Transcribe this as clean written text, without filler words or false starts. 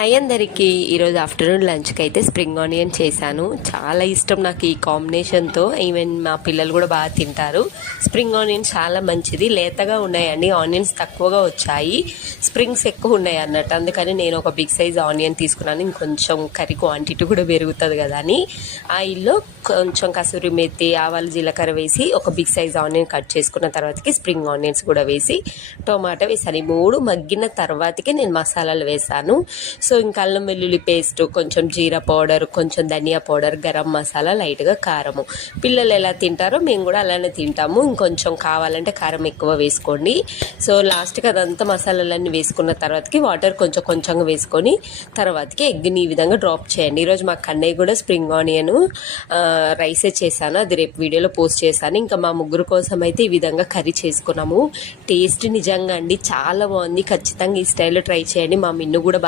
Hi అందరికీ. ఈరోజు afternoon లంచ్కి అయితే స్ప్రింగ్ ఆనియన్ చేశాను. చాలా ఇష్టం నాకు ఈ కాంబినేషన్తో. ఈవెన్ మా పిల్లలు కూడా బాగా తింటారు. స్ప్రింగ్ ఆనియన్ చాలా మంచిది. లేతగా ఉన్నాయండి, ఆనియన్స్ తక్కువగా వచ్చాయి, స్ప్రింగ్స్ ఎక్కువ ఉన్నాయి అన్నట్టు. అందుకని నేను ఒక బిగ్ సైజ్ ఆనియన్ తీసుకున్నాను. ఇంకొంచెం కర్రీ క్వాంటిటీ కూడా పెరుగుతుంది కదా అని ఆయిల్లో కొంచెం కసూరి మెత్తి, ఆవాలు, జీలకర్ర వేసి ఒక బిగ్ సైజ్ ఆనియన్ కట్ చేసుకున్న తర్వాతకి స్ప్రింగ్ ఆనియన్స్ కూడా వేసి టొమాటో వేసాను. ఈ మూడు మగ్గిన తర్వాతకి నేను మసాలాలు వేసాను. సో ఇంకా అల్లం వెల్లుల్లి పేస్ట్, కొంచెం జీరా పౌడర్, కొంచెం ధనియా పౌడర్, గరం మసాలా, లైట్గా కారము. పిల్లలు ఎలా తింటారో మేము కూడా అలానే తింటాము. ఇంకొంచెం కావాలంటే కారం ఎక్కువ వేసుకోండి. సో లాస్ట్కి అదంతా మసాలాలన్నీ వేసుకున్న తర్వాతకి వాటర్ కొంచెం కొంచెంగా వేసుకొని తర్వాతకి ఎగ్ని ఈ విధంగా డ్రాప్ చేయండి. ఈరోజు మా కన్నయ్య కూడా స్ప్రింగ్ ఆనియన్ రైసే చేశాను, అది రేపు వీడియోలో పోస్ట్ చేశాను. ఇంకా మా ముగ్గురు కోసం అయితే ఈ విధంగా కర్రీ చేసుకున్నాము. టేస్ట్ నిజంగా అండి చాలా బాగుంది. ఖచ్చితంగా ఈ స్టైల్లో ట్రై చేయండి. మా మిన్ను కూడా